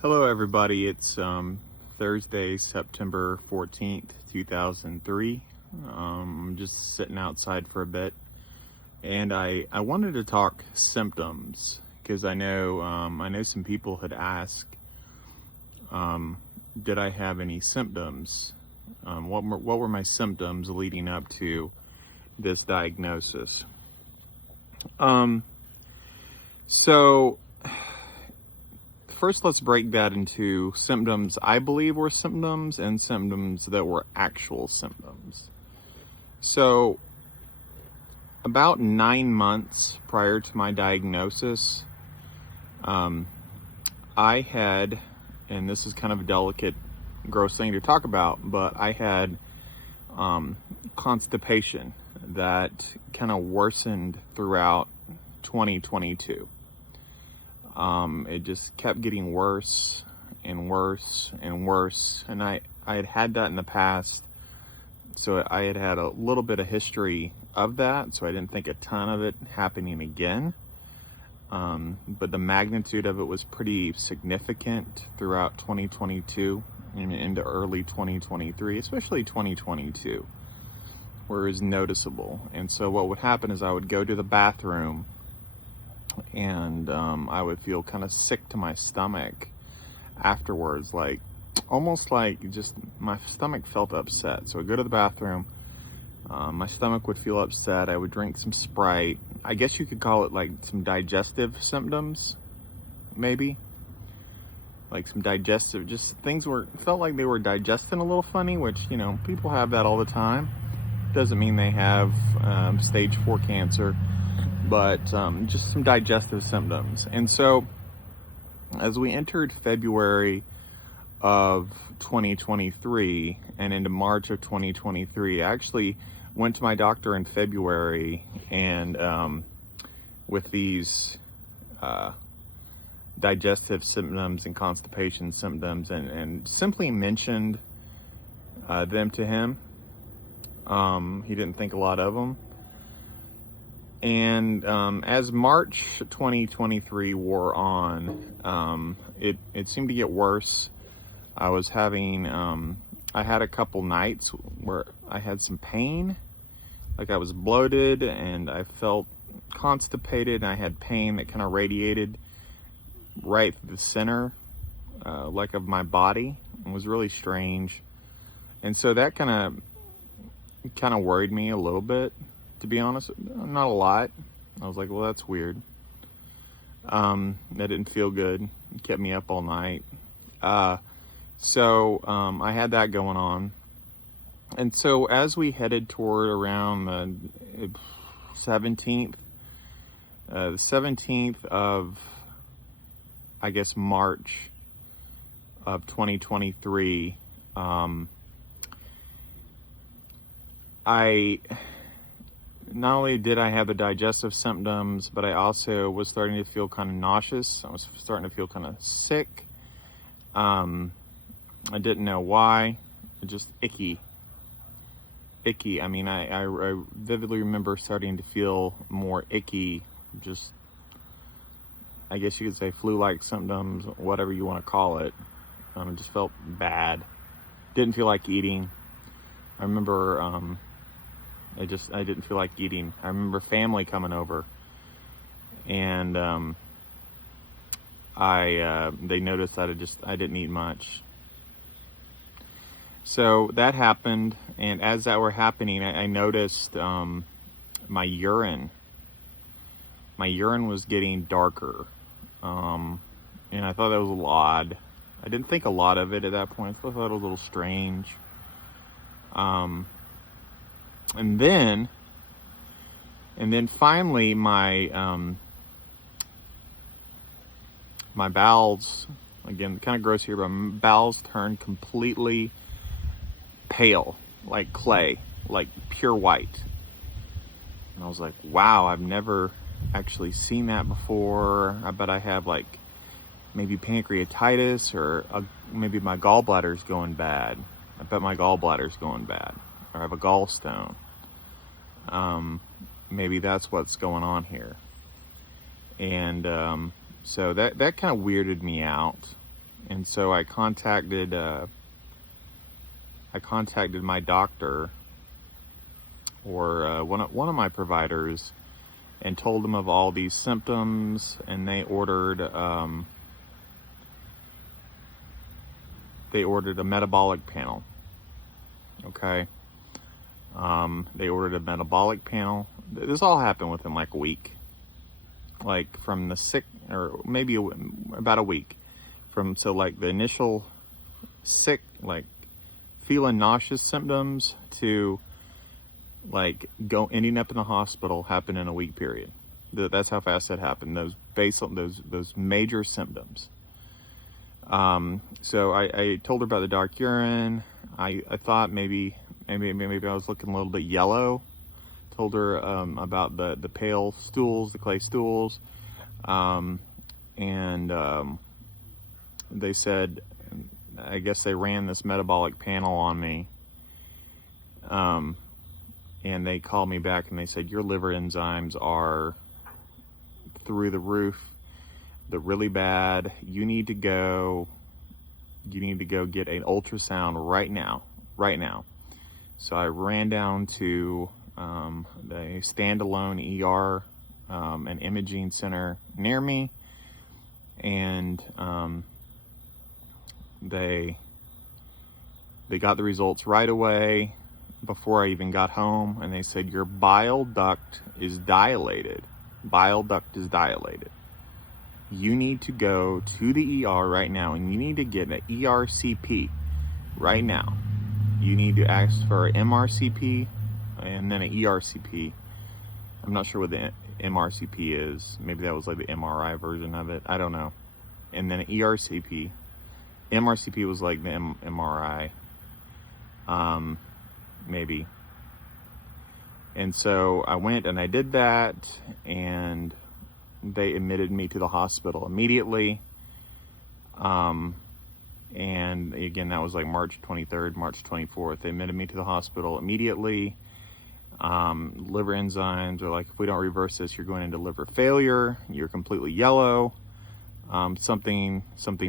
Hello everybody, it's Thursday, September 14th, 2003. I'm just sitting outside for a bit, and I wanted to talk symptoms because I know some people had asked, did I have any symptoms? What were my symptoms leading up to this diagnosis? So first, let's break that into symptoms I believe were symptoms and symptoms that were actual symptoms. So, about 9 months prior to my diagnosis, I had, and this is kind of a delicate, gross thing to talk about, but I had constipation that kind of worsened throughout 2022. It just kept getting worse and worse and worse. And I had that in the past. So I had a little bit of history of that. So I didn't think a ton of it happening again. But the magnitude of it was pretty significant throughout 2022 and into early 2023, especially 2022, where it was noticeable. And so what would happen is I would go to the bathroom, and I would feel kind of sick to my stomach afterwards, like almost like just my stomach felt upset. So I'd go to the bathroom, my stomach would feel upset. I would drink some Sprite. I guess you could call it like some digestive symptoms, maybe. Like some digestive, just things felt like they were digesting a little funny, which, people have that all the time. Doesn't mean they have stage 4 cancer. But just some digestive symptoms. And so as we entered February of 2023 and into March of 2023, I actually went to my doctor in February and with these digestive symptoms and constipation symptoms and simply mentioned them to him. He didn't think a lot of them. And as March 2023 wore on, it seemed to get worse. I was having, I had a couple nights where I had some pain, like I was bloated and I felt constipated, and I had pain that kind of radiated right through the center, like of my body. It was really strange. And so that kind of worried me a little bit. To be honest, not a lot. I was like, well, that's weird. That didn't feel good. It kept me up all night. So I had that going on. And so as we headed toward around the 17th of, I guess, March of 2023, not only did I have the digestive symptoms, but I also was starting to feel kind of nauseous. I was starting to feel kind of sick. I didn't know why. Just icky. I mean, I vividly remember starting to feel more icky. Just, I guess you could say flu-like symptoms, whatever you want to call it. It just felt bad. Didn't feel like eating. I remember, I didn't feel like eating. I remember family coming over, and they noticed that I didn't eat much. So that happened, and as that were happening, I noticed my urine. My urine was getting darker, and I thought that was a little odd. I didn't think a lot of it at that point. I thought it was a little strange. And then finally my my bowels, again, kind of gross here, but my bowels turned completely pale, like clay, like pure white. And I was like, wow, I've never actually seen that before. I bet I have like maybe pancreatitis, or maybe my gallbladder's going bad. I bet my gallbladder's going bad. Or I have a gallstone. Maybe that's what's going on here. And so that kind of weirded me out. And so I contacted my doctor, or one of my providers, and told them of all these symptoms, and they ordered a metabolic panel. Okay. They ordered a metabolic panel. This all happened within like a week, like from the sick, or maybe about a week from, so like the initial sick, like feeling nauseous symptoms, to like ending up in the hospital happened in a week period. That's how fast that happened. Those major symptoms. So I told her about the dark urine. I thought maybe I was looking a little bit yellow. Told her about the pale stools, the clay stools, and they said, I guess they ran this metabolic panel on me, and they called me back and they said, your liver enzymes are through the roof. They're really bad. You need to go get an ultrasound right now. So I ran down to the standalone ER, an imaging center near me, and they got the results right away before I even got home, and they said, your bile duct is dilated. Bile duct is dilated. You need to go to the ER right now, and you need to get an ERCP right now. You need to ask for an MRCP and then an ERCP. I'm not sure what the MRCP is. Maybe that was like the MRI version of it. I don't know. And then an ERCP. MRCP was like the MRI. Maybe. And so I went and I did that, and they admitted me to the hospital immediately. And again, that was like March 23rd, March 24th. They admitted me to the hospital immediately. Liver enzymes are like, if we don't reverse this, you're going into liver failure. You're completely yellow. Something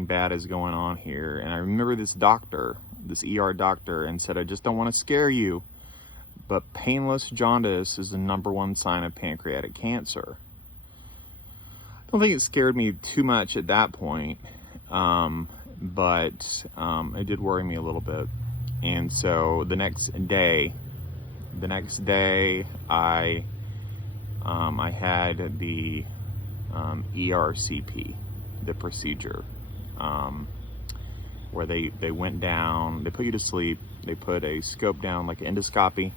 bad is going on here. And I remember this doctor, this ER doctor, and said, I just don't want to scare you, but painless jaundice is the #1 sign of pancreatic cancer. I don't think it scared me too much at that point, but it did worry me a little bit. And so the next day, I had the ERCP, the procedure, where they went down, they put you to sleep, they put a scope down like an endoscopy,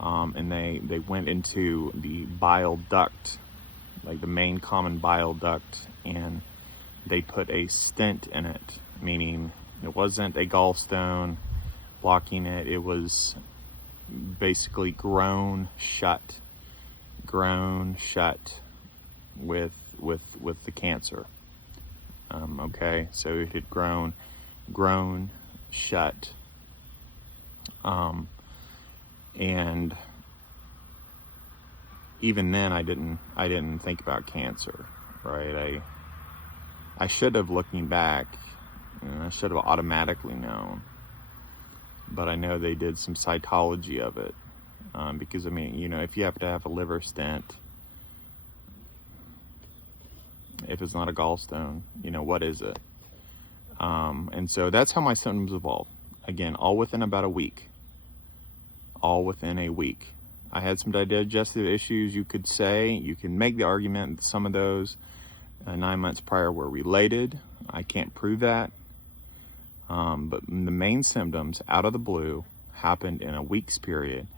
and they went into the bile duct, like the main common bile duct, and they put a stent in it, meaning it wasn't a gallstone blocking it. It was basically grown shut with the cancer. Okay, so it had grown shut, and even then I didn't think about cancer, right? I should have, looking back, I should have automatically known, but I know they did some cytology of it, because I mean, you know, if you have to have a liver stent, if it's not a gallstone, you know, what is it? And so that's how my symptoms evolved. Again, all within about a week. All within a week. I had some digestive issues, you could say. You can make the argument that some of those 9 months prior were related. I can't prove that. But the main symptoms, out of the blue, happened in a week's period.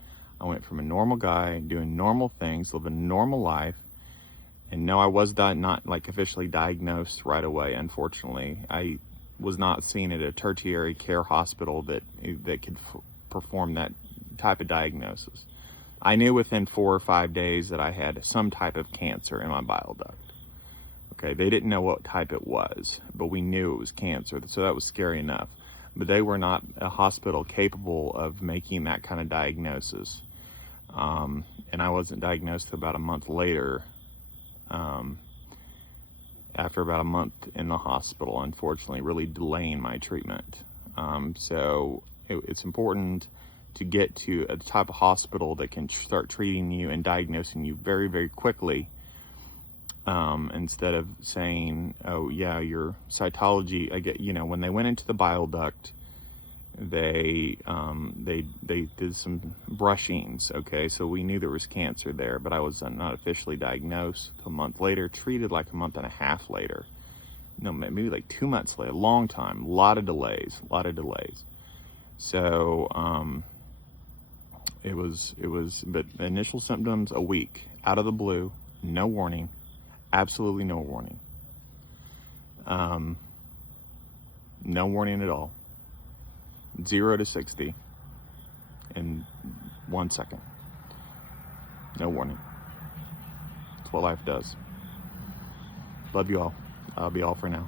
I went from a normal guy, doing normal things, living a normal life. And no, I was not like officially diagnosed right away, unfortunately. I was not seen at a tertiary care hospital that could perform that type of diagnosis. I knew within 4 or 5 days that I had some type of cancer in my bile duct. Okay, they didn't know what type it was, but we knew it was cancer, so that was scary enough. But they were not a hospital capable of making that kind of diagnosis. And I wasn't diagnosed about a month later. after about a month in the hospital, unfortunately, really delaying my treatment. So it's important to get to a type of hospital that can start treating you and diagnosing you very, very quickly, instead of saying, oh yeah, your cytology, when they went into the bile duct, they did some brushings, okay, so we knew there was cancer there, but I was not officially diagnosed a month later, treated like a month and a half later, no, maybe like 2 months later, a long time, a lot of delays. So it was, but initial symptoms a week, out of the blue, no warning, absolutely no warning, no warning at all. 0 to 60 in 1 second. No warning. That's what life does. Love you all. I'll be all for now.